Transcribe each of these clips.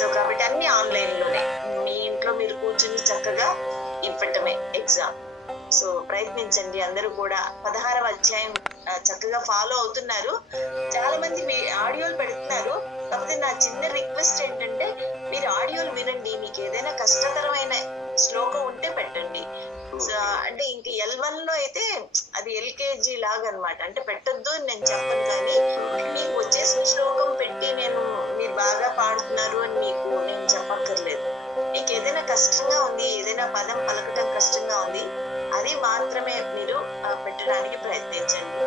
So కాబట్టి అన్ని online లోనే మీ ఇంట్లో మీరు కూర్చుని చక్కగా ఇవ్వటమే ఎగ్జామ్. సో ప్రయత్నించండి అందరూ కూడా. 16వ అధ్యాయం చక్కగా ఫాలో అవుతున్నారు. చాలా మంది మీ ఆడియోలు పెడుతున్నారు. కాకపోతే నా చిన్న రిక్వెస్ట్ ఏంటంటే మీరు ఆడియోలు వినండి. మీకు ఏదైనా కష్టతరమైన శ్లోకం ఉంటే పెట్టండి. సో అంటే ఇంక L1 లో అయితే అది LKG లాగా అనమాట. అంటే పెట్టొద్దు అని నేను చెప్పను, కానీ మీకు వచ్చేసిన శ్లోకం పెట్టి మీరు బాగా పాడుతున్నారు అని మీకు నేను చెప్పక్కర్లేదు. మీకు ఏదైనా కష్టంగా ఉంది, ఏదైనా పదం పలకటం కష్టంగా ఉంది, అది మాత్రమే మీరు పెట్టడానికి ప్రయత్నించండి.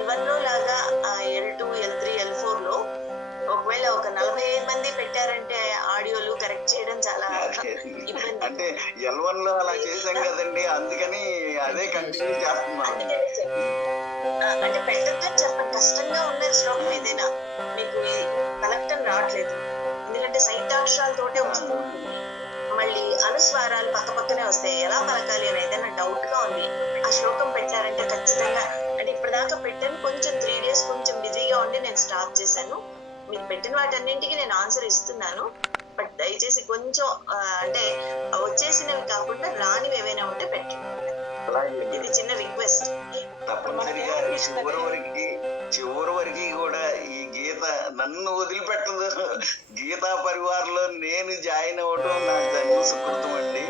L1 లో లాగా L2, L3, L4 లో ఒకవేళ ఒక 45 మంది పెట్టారంటే ఆడియోలు కరెక్ట్ చేయడం చాలా ఇబ్బంది. అంటే L1 లో అలా చేసాం కదండి, అందుకని అదే కంటిన్యూ చేస్తున్నాం. అంటే పెట్టద్దు అని చెప్పండి. కష్టంగా ఉన్న శ్లోకం ఏదైనా మీకు పలకటం రావట్లేదు, ఎందుకంటే సైతాక్షరాలతోటే వస్తుంది. మళ్ళీ అనుస్వారాలు పక్క పక్కనే వస్తాయి, ఎలా పలకాలి అని ఏదైనా డౌట్ గా ఉంది, ఆ శ్లోకం పెట్టారంటే ఖచ్చితంగా. అంటే ఇప్పటిదాకా పెట్టాను, కొంచెం 3 days కొంచెం బిజీగా ఉండి నేను స్టాప్ చేశాను. మీరు పెట్టిన వాటన్నింటికి నేను ఆన్సర్ ఇస్తున్నాను. బట్ దయచేసి కొంచెం అంటే వచ్చేసినవి కాకుండా రానివి ఏవైనా ఉంటే పెట్టండి. ఇది చిన్న రిక్వెస్ట్. తప్పనిసరిగా చివరి వరకు కూడా ఈ గీత నన్ను వదిలిపెట్టదు. గీతా పరివార్లో నేను జాయిన్ అవ్వటం నా జన్మ సుకృతం అండి.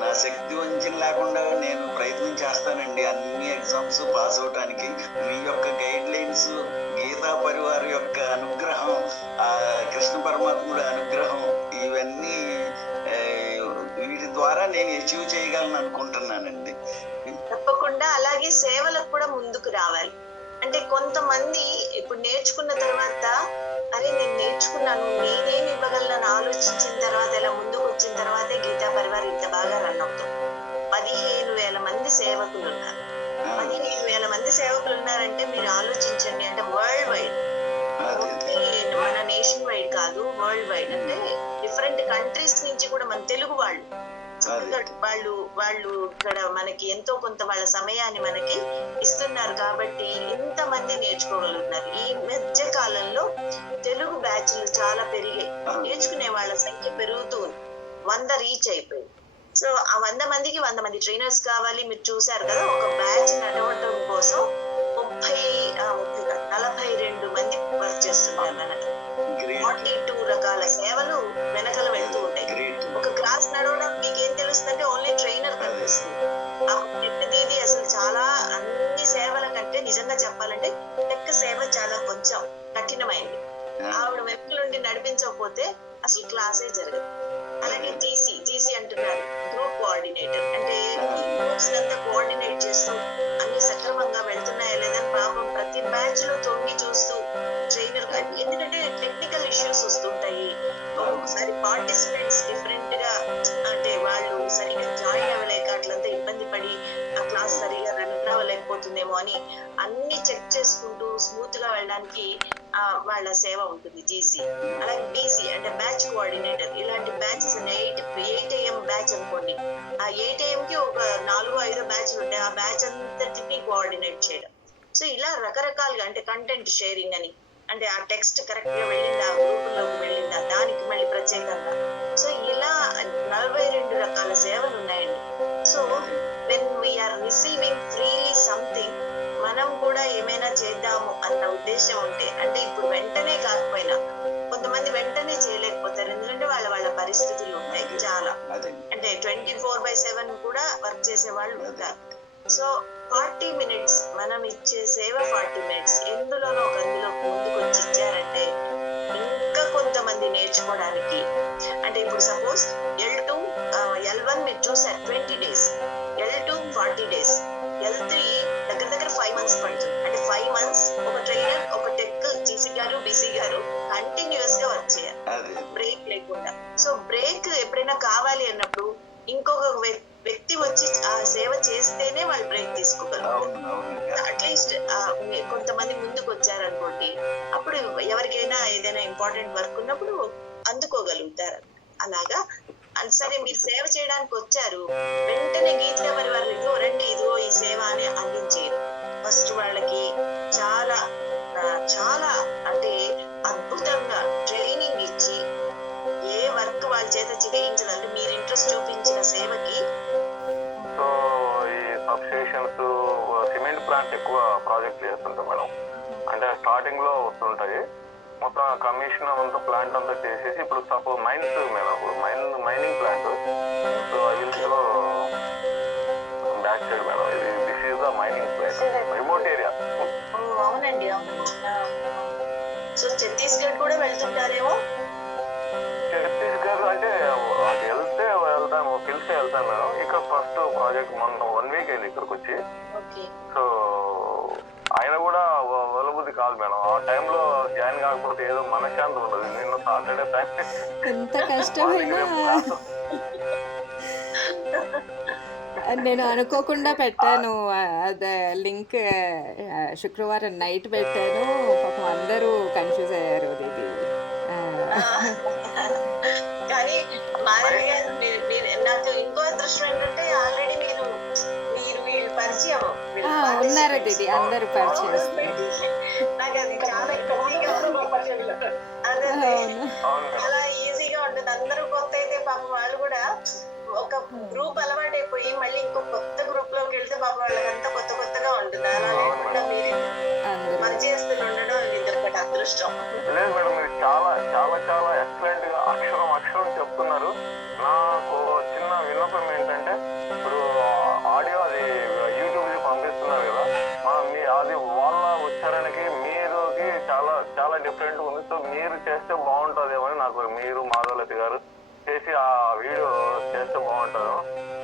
నా శక్తి వంచన లేకుండా నేను ప్రయత్నం చేస్తానండి అన్ని ఎగ్జామ్స్ పాస్ అవటానికి. మీ యొక్క గైడ్ లైన్స్, గీతా పరివార్ యొక్క అనుగ్రహం, కృష్ణ పరమాత్ముడి అనుగ్రహం, ఇవన్నీ వీటి ద్వారా నేను అచీవ్ చేయగలను అనుకుంటున్నానండి. తప్పకుండా. అలాగే సేవలకు కూడా ముందుకు రావాలి. అంటే కొంతమంది ఇప్పుడు నేర్చుకున్న తర్వాత, అరే నేను నేర్చుకున్నాను, నేనేమి ఇవ్వగలను ఆలోచించిన తర్వాత, ఇలా ముందుకు వచ్చిన తర్వాతే గీతా పరివార్ ఇంత బాగా రన్ అవుతుంది. 15,000 మంది సేవకులు ఉన్నారు. 15,000 మంది సేవకులు ఉన్నారంటే మీరు ఆలోచించండి. అంటే వరల్డ్ వైడ్, మన నేషన్ వైడ్ కాదు, వరల్డ్ వైడ్. అంటే డిఫరెంట్ కంట్రీస్ నుంచి కూడా మన తెలుగు వాళ్ళు ఇక్కడ మనకి ఎంతో కొంత వాళ్ళ సమయాన్ని మనకి ఇస్తున్నారు కాబట్టి ఇంతమంది నేర్చుకోగలుగుతున్నారు. ఈ మధ్య కాలంలో తెలుగు బ్యాచ్లు చాలా పెరిగాయి, నేర్చుకునే వాళ్ళ సంఖ్య పెరుగుతూ ఉంది. 100 రీచ్ అయిపోయింది. సో ఆ 100 మందికి 100 మంది ట్రైనర్స్ కావాలి. మీరు చూసారు కదా, ఒక బ్యాచ్ నడవటం కోసం 42 మంది వర్క్ చేస్తున్నారు. మనకి 42 రకాల సేవలు వెనకల వెళ్తూ ఉంటాయి. ఒక క్లాస్ నడవడం మీకేం తెలుస్తుందంటే ఓన్లీ ట్రైనర్ కనిపిస్తుంది. దీది అసలు చాలా అన్ని సేవల కంటే నిజంగా చెప్పాలంటే టెక్ సేవ చాలా కొంచెం కఠినమైంది. ఆవిడ వెనక నుండి నడిపించకపోతే అసలు క్లాసే జరగదు. అలాగే జీసీ అంటున్నారు, గ్రూప్ కోఆర్డినేటర్. అంటే ఈ గ్రూప్స్ అంతా కోఆర్డినేట్ చేస్తూ అన్ని సక్రమంగా వెళ్తున్నాయా లేదా పాపం ప్రతి బ్యాచ్ లో తొంగి చూస్తూ ట్రైనర్, ఎందుకంటే టెక్నికల్ ఇష్యూస్ వస్తుంటాయి. ఒకసారి పార్టిసిపెంట్స్ డిఫరెంట్ గా, అంటే వాళ్ళు సరిగ్గా జాయిన్ అవ్వలేక అట్లంతా ఇబ్బంది పడి ఆ క్లాస్ సరిగా రన్ అవ్వలేకపోతుందేమో అని అన్ని చెక్ చేసుకుంటూ స్మూత్ గా వెళ్ళడానికి వాళ్ళ సేవ ఉంటుంది జీసీ. అలాగే బీసీ అంటే బ్యాచ్ కోఆర్డినేటర్. ఇలాంటి బ్యాచెస్ 8 AM బ్యాచ్ అనుకోండి, ఆ 8 AM కి ఒక 4-5 బ్యాచ్లు ఉంటాయి. ఆ బ్యాచ్ అంతటిని కోఆర్డినేట్ చేయడం. సో ఇలా రకరకాలుగా, అంటే కంటెంట్ షేరింగ్ అని, అంటే ఆ టెక్స్ట్ కరెక్ట్ గా వెళ్ళిందా, గ్రూపుల్లోకి వెళ్ళిందా, దానికి మళ్ళీ ప్రత్యేకంగా. సో ఇలా 42 రకాల సేవలు ఉన్నాయండి. So when we are receiving freely something, మనం కూడా ఏమైనా చేద్దాము అన్న ఉద్దేశం ఉంటే, అంటే ఇప్పుడు వెంటనే కాకపోయినా కొంతమంది వెంటనే చేయలేకపోతారు, ఎందుకంటే వాళ్ళ పరిస్థితులు ఉంటాయి చాలా. అంటే 24/7 కూడా వర్క్ చేసే వాళ్ళు ఉంటారు. సో 40 minutes మనం ఇచ్చే సేవ 40 minutes ఎందులోనో అందులో ముందుకు వచ్చి ఇచ్చారంటే ఇంకా కొంతమంది నేర్చుకోవడానికి. అంటే ఇప్పుడు సపోజ్ L1 మీరు చూసారు 20 days, L2 40 days, L3 దగ్గర 5 months పడుతుంది. అంటే 5 months ఒక ట్రైనర్, ఒక టెక్ జీసీ గారు, బీసీ గారు కంటిన్యూస్ గా వర్క్ చేయాలి, బ్రేక్ లేకుండా. సో బ్రేక్ ఎప్పుడైనా కావాలి అన్నప్పుడు ఇంకొక వ్యక్తి వచ్చి ఆ సేవ చేస్తేనే వాళ్ళు బ్రేక్ తీసుకోగలరు. అట్లీస్ట్ కొంతమంది ముందుకు వచ్చారనుకోండి, అప్పుడు ఎవరికైనా ఏదైనా ఇంపార్టెంట్ వర్క్ ఉన్నప్పుడు అందుకోగలుగుతారు. అలాగా సరే మీరు సేవ చేయడానికి వచ్చారు, వెంటనే గీతా పరివార్ ఇదిగో రండి, ఇదిగో ఈ సేవ అని అందించారు. ఫస్ట్ వాళ్ళకి చాలా చాలా అంటే అద్భుతంగా ట్రైనింగ్ చేత చేయించాలంటే మీరు ఇంట్రెస్ట్ చూపించిన సేవకి? సో ఈ సబ్స్టేషన్స్, సిమెంట్ ప్లాంట్ ఎక్కువ ప్రాజెక్ట్ చేస్తుంటాం మేడం. అంటే స్టార్టింగ్ లో వస్తుంటాయి, మొత్తం కమిషన్ అంతా ప్లాంట్ అంతా చేసేసి ఇప్పుడు suppose mines madam, mining plant. So I will show back side madam. ఇది this is the mining place, remote area. అవునండి, అవును. సో ఛత్తీస్గఢ్ కూడా వెళ్తుంటారేమో? ఛత్తీస్గఢ్ అంటే అది వెళ్తాము, పిలిస్తే వెళ్తాను మేడం. ఇక్కడ ఫస్ట్ ప్రాజెక్ట్ మొన్న 1 వీక్ అయింది ఇక్కడికి వచ్చి. సో ఆయన కూడా వలబుద్ధి కాదు మేడం. ఆ టైంలో జాయిన్ కాకపోతే ఏదో మనశ్శాంతి ఉండదు. నిన్న సాటర్డే ఎంత కష్టమైనా నేను అనుకోకుండా పెట్టాను అదే లింక్. శుక్రవారం నైట్ పెట్టాను, పాపం అందరూ కన్ఫ్యూజ్ అయ్యారు. ఇది కానీ మాధవి గారు, నాకు ఇంకో అదృష్టం ఏంటంటే ఆల్రెడీ మీరు వీళ్ళు పరిచయం ఉన్నారు దీది, అందరూ పరిచయం. నాకు అది చాలా అదే చాలా ఈజీగా ఉంటుంది. అందరూ కొత్త అయితే పాపం వాళ్ళు కూడా ఒక గ్రూప్ అలవాటు అయిపోయి మళ్ళీ ఇంకో కొత్త గ్రూప్ లోకి వెళ్తే పాపం వాళ్ళకంతా కొత్త కొత్తగా ఉంటుంది. అలా లేకుండా మీరు పరిచయస్తులు ఉండడం ఇద్దరికటి అదృష్టం. లేదు మేడం, మీరు చాలా చాలా చాలా ఎక్సలెంట్ గా అక్షరం చెప్తున్నారు. నాకు చిన్న విన్నపం ఏంటంటే, ఇప్పుడు ఆడియో అది యూట్యూబ్ పంపిస్తున్నారు కదా, అది వాళ్ళ ఉచ్చారణకి మీరుకి చాలా చాలా డిఫరెంట్ ఉంది. సో మీరు చేస్తే బాగుంటుందేమో అని నాకు, మీరు మాధవలతి గారు చేసి ఆ వీడియో చేస్తే బాగుంటుంది.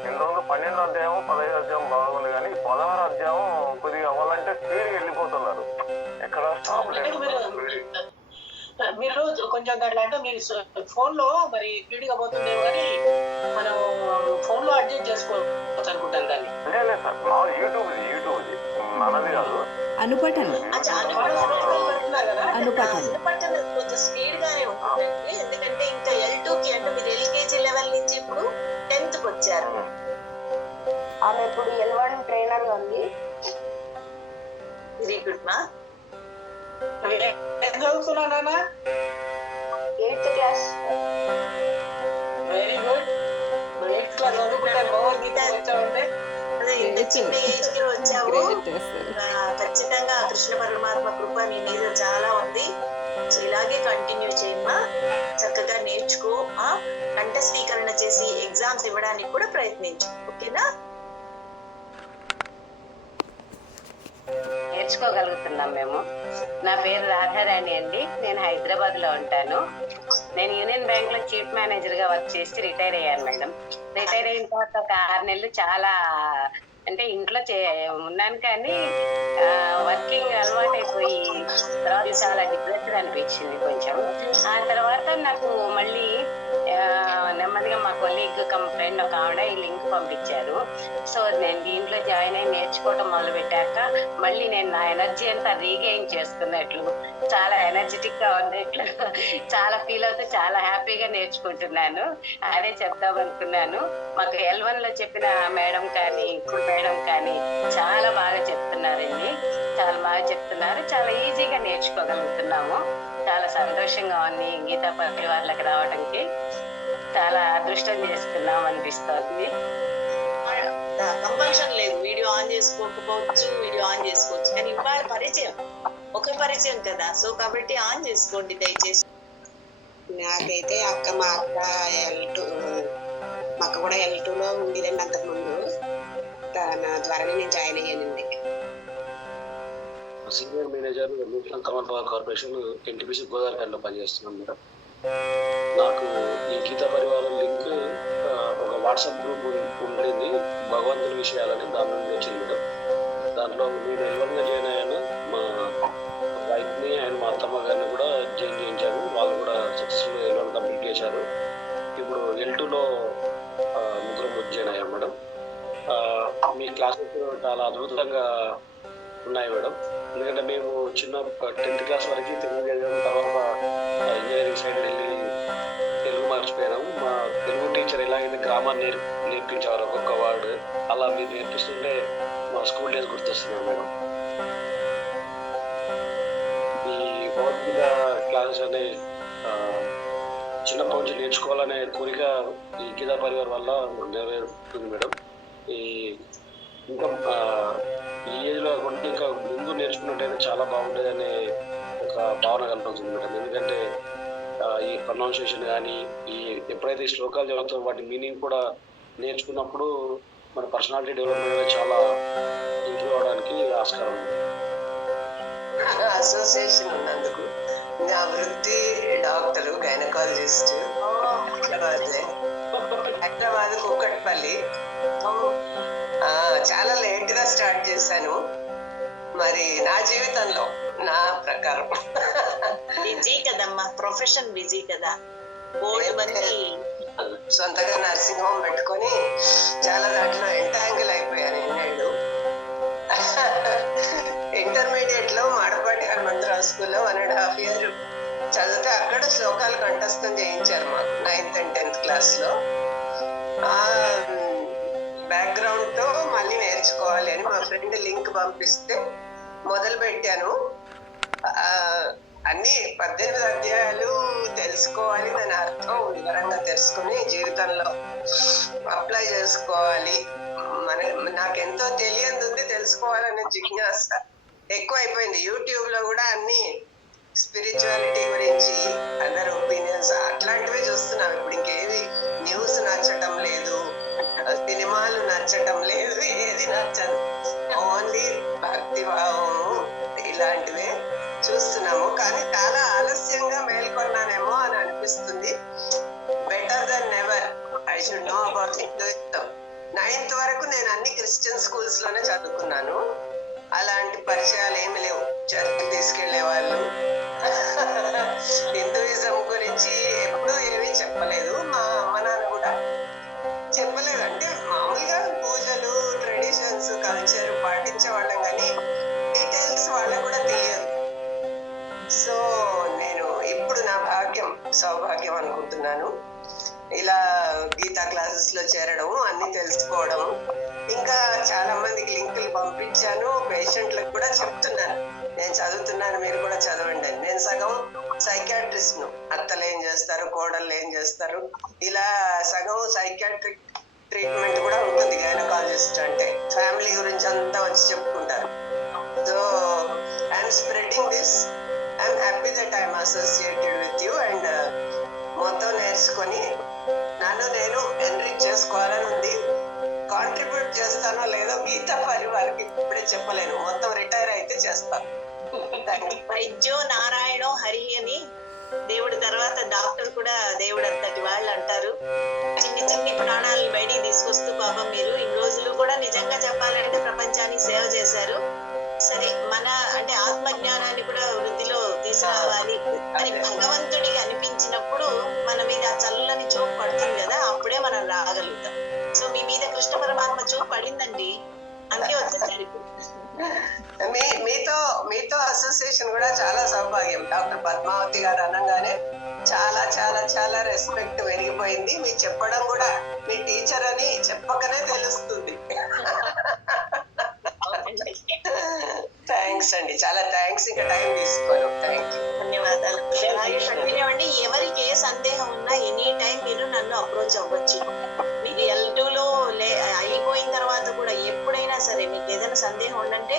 ఇంతకుముందు 12వ అధ్యాయం 15వ అధ్యాయం బాగుంది, కానీ 16వ అధ్యాయం కొద్దిగా అవ్వాలంటే స్పీడ్గా వెళ్ళిపోతున్నారు. ఎక్కడ స్టాప్ లేదు. మీరు కొంచెం గట్ల అంటే మీరు ఫోన్ లో మరి స్పీడ్ గా పోతుందేమో కానీ మనం ఫోన్ లో అడ్జస్ట్ చేసుకోవచ్చు అనుకుంటాను దాన్ని. లేదు సార్, మా యూట్యూబ్ మనది కాదు. అనుపటన్ కొంచెం స్పీడ్ గానే ఉంటుందండి. ఎందుకంటే ఇంకా L2కి అంటే మీరు LKG లెవెల్ నుంచి ఇప్పుడు 10th కి వచ్చారు. ఆమె ఇప్పుడు L1 ట్రైనర్ ఉంది. వెరీ గుడ్ మా. ఏం చదువుతున్నానా? 8th class. Very good. 8th class చదువుకుంటే భగవద్గీత వచ్చామంటే ఇంత చిన్న ఏజ్ కి వచ్చావు. ఖచ్చితంగా కృష్ణ పరమాత్మ కృప నీ మీద చాలా ఉంది. సో ఇలాగే కంటిన్యూ చేయమ్మా, చక్కగా నేర్చుకో, కంఠస్థీకరణ చేసి ఎగ్జామ్స్ ఇవ్వడానికి కూడా ప్రయత్నించు. ఓకేనా? నేర్చుకోగలుగుతున్నాం మేము. నా పేరు రాధారాణి అండి. నేను హైదరాబాద్ లో ఉంటాను. నేను యూనియన్ బ్యాంక్ లో చీఫ్ మేనేజర్ గా వర్క్ చేసి రిటైర్ అయ్యాను మేడం. రిటైర్ అయిన తర్వాత ఒక 6 నెలలు చాలా అంటే ఇంట్లో ఉన్నాను, కానీ వర్కింగ్ అలవాటు అయిపోయి తర్వాత చాలా డిప్రెషన్ అనిపించింది కొంచెం. ఆ తర్వాత నాకు మళ్ళీ నెమ్మదిగా మా కొలీగ్ ఫ్రెండ్ ఒక ఆవిడ ఈ లింక్ పంపించారు. సో నేను దీంట్లో జాయిన్ అయ్యి నేర్చుకోవటం మొదలు పెట్టాక మళ్ళీ నేను నా ఎనర్జీ అంతా రీగెయిన్ చేసుకున్నట్లు, చాలా ఎనర్జెటిక్ గా ఉన్నట్లు, చాలా ఫీల్ అవుతూ చాలా హ్యాపీగా నేర్చుకుంటున్నాను. అదే చెప్దాం అనుకున్నాను. మాకు L1 లో చెప్పిన మేడం కానీ ఇప్పుడు మేడం కానీ చాలా బాగా చెప్తున్నారండి. చాలా బాగా చెప్తున్నారు. చాలా ఈజీగా నేర్చుకోగలుగుతున్నాము. చాలా సంతోషంగా ఉంది గీతా పరివార్లకు రావడానికి. చాలా అదృష్టం చేస్తున్నాం అనిపిస్తోంది. కంపల్షన్ లేదు, వీడియో ఆన్ చేసుకోకపోవచ్చు, వీడియో ఆన్ చేసుకోవచ్చు, కానీ ఇవాళ ఒక పరిచయం కదా. సో కాబట్టి ఆన్ చేసుకోండి దయచేసి. నాకైతే మా అక్క L2, మా అక్క కూడా L2లో ఉండేదండి అంతకుముందు. తన ద్వారానే నేను జాయిన్ అయ్యానండి. Senior manager Kamal power corporation NTPC గోదావరిలో పనిచేస్తున్నాను మేడం. నాకు ఈ గీతా పరివారం లింక్ ఒక వాట్సాప్ గ్రూప్ ఉండింది, భగవంతుని విషయాలని, దాని నుండి వచ్చింది మేడం. దాంట్లో నేను L1గా జాయిన్ అయ్యాను. మా వైఫ్ని అండ్ మా అత్తమ్మ గారిని కూడా జాయిన్ చేయించాను. వాళ్ళు కూడా సక్సెస్ఫుల్ L1 కంప్లీట్ చేశారు. ఇప్పుడు L2లో ముగ్గురు జాయిన్ అయ్యాం మేడం. మీ క్లాసెస్ చాలా అద్భుతంగా ఉన్నాయి మేడం. ఎందుకంటే మేము చిన్న 10th క్లాస్ వరకు తెలుగు చదివాము, తర్వాత ఇంజనీరింగ్ సైడ్ వెళ్ళి తెలుగు మర్చిపోయినాము. మా తెలుగు టీచర్ ఎలాగైతే గ్రామాన్ని నేర్పించేవారు ఒక్కొక్క వర్డ్, అలా మీరు నేర్పిస్తుంటే మా స్కూల్ డేస్ గుర్తొస్తున్నాయి మేడం. ఈ భౌతిక క్లాసెస్ అనేవి చిన్నప్పటి నుంచి నేర్చుకోవాలనే కోరిక ఈ గీతా పరివార్ వల్ల నెరవేరుతుంది మేడం. ఈ ఇంకా ఈ ఏజ్లో కాకుండా ఇంకా ముందు నేర్చుకున్నట్టయితే చాలా బాగుండేదనే ఒక భావన కలుగుతుంది మేడం. ఎందుకంటే ఈ ప్రొనౌన్సియేషన్ కానీ ఈ ఎప్పుడైతే ఈ శ్లోకాలు చదువుతామో వాటి మీనింగ్ కూడా నేర్చుకున్నప్పుడు మన పర్సనాలిటీ డెవలప్మెంట్ అనేది చాలా ఇంప్రూవ్ అవడానికి ఆస్కారం ఉంది. అసోసియేషన్ ఉన్నందుకు నా వృత్తి డాక్టరు గైనకాలజిస్ట్, హైదరాబాద్ కూకట్పల్లి. చాలా లేట్ గా స్టార్ట్ చేశాను. మరి నా జీవితంలో నా ప్రకారం బిజీ కదమ్మా, ప్రొఫెషన్ బిజీ కదా. బోల్డ్ మంది సొంతగా నర్సింగ్ హోమ్ పెట్టుకొని చాలా దాంట్లో ఎంటాంగిల్ అయిపోయాను. ఎన్నేళ్ళు ఇంటర్మీడియట్ లో మాడపాటి హనుమంతరావు స్కూల్లో 1.5 years చదివితే అక్కడ శ్లోకాలు కంఠస్థం చేయించారు మాకు 9th and 10th క్లాస్ లో. ఆ బ్యాక్గ్రౌండ్ తో మళ్ళీ నేర్చుకోవాలి అని మా ఫ్రెండ్ లింక్ పంపిస్తే మొదలు పెట్టాను. అన్ని 18 అధ్యాయాలు తెలుసుకోవాలి, దాని అర్థం వివరంగా తెలుసుకుని జీవితంలో అప్లై చేసుకోవాలి. నాకెంతో తెలియదు ఉంది, తెలుసుకోవాలనే జిజ్ఞాస ఎక్కువ అయిపోయింది. యూట్యూబ్ లో కూడా అన్ని స్పిరిచువాలిటీ గురించి అందరు ఒపీనియన్స్ అట్లాంటివే చూస్తున్నాం. ఇప్పుడు ఇంకేవి న్యూస్ నచ్చటం లేదు, సినిమాలు నచ్చటం లేదు, ఏది నచ్చదు. ఓన్లీ భక్తి భావము ఇలాంటివే చూస్తున్నాము. కానీ చాలా ఆలస్యంగా మేల్కొన్నానేమో అని అనిపిస్తుంది. Better than never I should know about Hinduism. 9th వరకు నేను అన్ని క్రిస్టియన్ స్కూల్స్ లోనే చదువుకున్నాను. అలాంటి పరిచయాలు ఏమి లేవు. చర్చికి తీసుకెళ్లే వాళ్ళు హిందూయిజం గురించి ఎప్పుడూ ఏమీ చెప్పలేదు. మా అమ్మ నాన్న కూడా చెప్పలేదు. అంటే మామూలుగా పూజలు, ట్రెడిషన్స్, కల్చర్ పాటించే వాళ్ళం, కానీ డీటెయిల్స్ వాళ్ళకు కూడా తెలియదు. సో నేను ఇప్పుడు నా సౌభాగ్యం అనుకుంటున్నాను ఇలా గీతా క్లాసెస్ లో చేరడం, అన్ని తెలుసుకోవడం. ఇంకా చాలా మందికి లింకులు పంపించాను, పేషెంట్లకు కూడా చెప్తున్నాను నేను చదువుతున్నాను, మీరు కూడా చదవండి అని. నేను సగం సైకాట్రిస్ట్ ను, అత్తలు ఏం చేస్తారు, కోడళ్ళు ఏం చేస్తారు, ఇలా సగం సైకాట్రిక్ ట్రీట్మెంట్ కూడా ఉంటుంది. గైనకాలజిస్ట్ అంటే ఫ్యామిలీ గురించి అంతా వచ్చి చెప్పుకుంటారు. So I'm spreading this. I'm happy that I'm associated with you. And మొత్తం నేర్చుకొని నన్ను నేను ఎన్రిచ్ చేసుకోవాలని ఉంది. కాంట్రిబ్యూట్ చేస్తానో లేదో గీతా పరివార్కి ఇప్పుడే చెప్పలేను. మొత్తం రిటైర్ అయితే చేస్తాను. వైద్యో నారాయణో హరి అని దేవుడి తర్వాత డాక్టర్ కూడా దేవుడు అంతటి వాళ్ళు అంటారు. చిన్ని ప్రాణాలను బయటికి తీసుకొస్తూ పాపం మీరు ఇన్ని రోజులు కూడా నిజంగా చెప్పాలంటే ప్రపంచానికి సేవ చేశారు. సరే, మన అంటే ఆత్మజ్ఞానాన్ని కూడా వృద్ధిలో తీసుకురావాలి అని భగవంతుడికి అనిపించినప్పుడు మన మీద చల్లని చూపు పడుతుంది కదా, అప్పుడే మనం రాగలుగుతాం. సో మీ మీద కృష్ణ పరమాత్మ చూపు పడిందండి, అందుకే వచ్చేసరికి మీతో అసోసియేషన్ కూడా చాలా సౌభాగ్యం. డాక్టర్ పద్మావతి గారు అనగానే చాలా చాలా చాలా రెస్పెక్ట్ పెరిగిపోయింది. మీరు చెప్పడం కూడా మీ టీచర్ అని చెప్పకనే తెలుస్తుంది. థ్యాంక్స్ అండి, చాలా థ్యాంక్స్. ఇంకా టైం తీసుకోను. థ్యాంక్ యూ, ధన్యవాదాలు. అలాగే కంటిన్యూ అండి. ఎవరికి ఏ సందేహం ఉన్నా ఎనీ టైం మీరు నన్ను అప్రోచ్ అవ్వచ్చు. మీరు L2లో అయిపోయిన తర్వాత కూడా ఎప్పుడైనా సరే మీకు ఏదైనా సందేహం ఉందంటే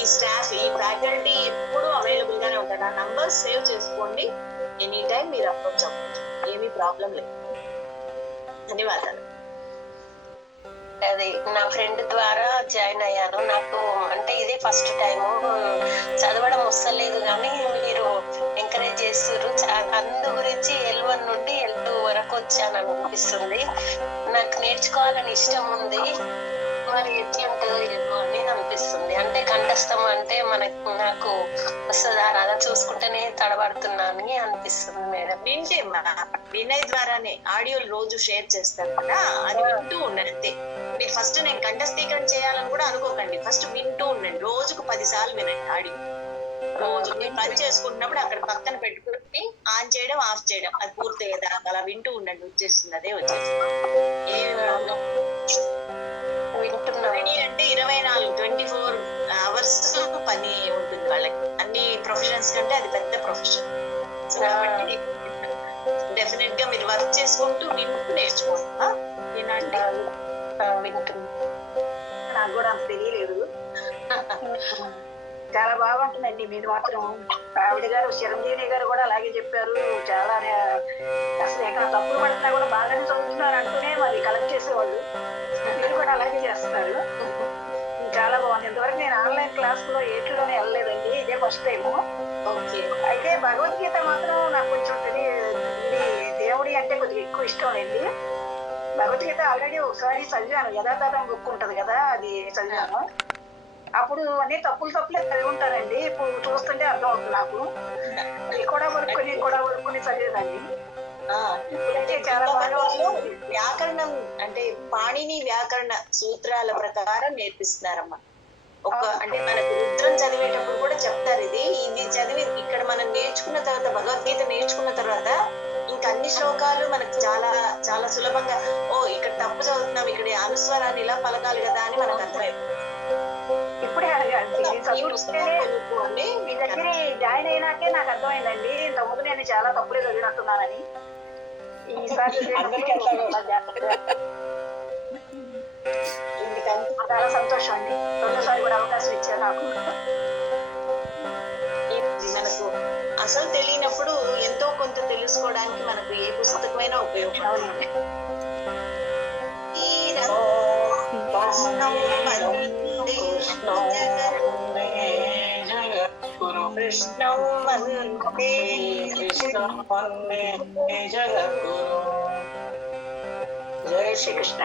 ఈ స్టాఫ్, ఈ ఫ్యాకల్టీ ఎప్పుడు అవైలబుల్ గానే ఉంటారు. ఆ నంబర్ సేవ్ చేసుకోండి. ఎనీ టైం మీరు అప్రోచ్ అవ్వచ్చు, ఏమీ ప్రాబ్లం లేదు. ధన్యవాదాలు. అది నా ఫ్రెండ్ ద్వారా జాయిన్ అయ్యాను. నాకు అంటే ఇదే ఫస్ట్ టైము. చదవడం వస్తలేదు, కానీ మీరు ఎంకరేజ్ చేస్తున్నారు. అందు గురించి L1 నుండి L2 వరకు వచ్చాను అనిపిస్తుంది. నాకు నేర్చుకోవాలని ఇష్టం ఉంది. మరి ఎట్లుంటుందో ఏమో అని అనిపిస్తుంది. అంటే కంఠస్థం అంటే నాకు వస్తుందా రాదా చూసుకుంటేనే తడబడుతున్నాను అనిపిస్తుంది మేడం. వింటేమ్మా, వినయ్ ద్వారానే ఆడియోలు రోజు షేర్ చేస్తాను కదా, అది వింటూ ఉండండి అంతే. మీరు ఫస్ట్ నేను కంఠస్థీకరణ చేయాలని కూడా అనుకోకండి. ఫస్ట్ వింటూ ఉండండి, రోజుకు 10 సార్లు వినండి ఆడియో. రోజు మీరు పని చేసుకుంటున్నప్పుడు అక్కడ పక్కన పెట్టుకుని ఆన్ చేయడం, ఆఫ్ చేయడం, అది పూర్తయ్యేదాకా అలా వింటూ ఉండండి. వచ్చేస్తుంది, అదే వచ్చేస్తుంది. ఏమి ప్రాబ్లం వింటున్నాను అంటే 24 hours పని ఉంటుంది వాళ్ళకి. అన్ని ప్రొఫెషన్స్ కంటే అది పెద్ద ప్రొఫెషన్. సో కాబట్టి డెఫినెట్ గా మీరు వర్క్ చేసుకుంటూ వింటూ నేర్చుకోండి. ఏనండి వింటుంది. నాకు కూడా అంత తెలియలేదు. చాలా బాగుంటుందండి మీరు మాత్రం. ఆవిడ గారు చిరంజీవి గారు కూడా అలాగే చెప్పారు. చాలా అసలు ఎక్కడ తప్పులు పడుతున్నా కూడా బాగానే చదువుతున్నారు అంటూనే మరి కలెక్ట్ చేసేవాళ్ళు. మీరు కూడా అలాగే చేస్తున్నారు. చాలా బాగుంది. ఇంతవరకు నేను ఆన్లైన్ క్లాస్ లో ఏట్లోనే వెళ్ళలేదండి, ఇదే ఫస్ట్ టైము. ఓకే. అయితే భగవద్గీత మాత్రం నాకు కొంచెం ఇది దేవుడి అంటే కొద్దిగా ఎక్కువ ఇష్టం అండి. భగవద్గీత ఆల్రెడీ ఒకసారి చదివాను, యథాతథం బుక్ ఉంటది కదా, అది చదివాను. అప్పుడు అన్ని తప్పులు చదివి ఉంటారండి. ఇప్పుడు చూస్తుంటే అర్థం అవుతుంది నాకు. కూడా వరుక్కుని చదివేదాన్ని. చాలా బాగా వ్యాకరణం అంటే పాణిని వ్యాకరణ సూత్రాల ప్రకారం నేర్పిస్తున్నారమ్మా. అంటే మనకు రుద్రం చదివేటప్పుడు కూడా చెప్తారు ఇది చదివి ఇక్కడ మనం నేర్చుకున్న తర్వాత, భగవద్గీత నేర్చుకున్న తర్వాత ఇంకా అన్ని శ్లోకాలు మనకు చాలా చాలా సులభంగా, ఇక్కడ తప్పు చదువుతున్నాం, ఇక్కడ అనుస్వరాన్ని ఇలా పలకాలి కదా అని మనకు అర్థమైపోతుంది. ఇప్పుడే మీ దగ్గర జాయిన్ అయినాకే నాకు అర్థమైందండి. ఇంతకుముందు నేను చాలా తప్పులే చదివినట్టున్నానని. ఈసారి చాలా సంతోషం అండి. రెండోసారి కూడా అవకాశం ఇచ్చారు నాకు. మనకు అసలు తెలియనప్పుడు ఎంతో కొంత తెలుసుకోవడానికి మనకు ఏ పుస్తకమైనా ఉపయోగపడుతుంది. కృష్ణం వందే జగద్గురు. జై శ్రీకృష్ణ.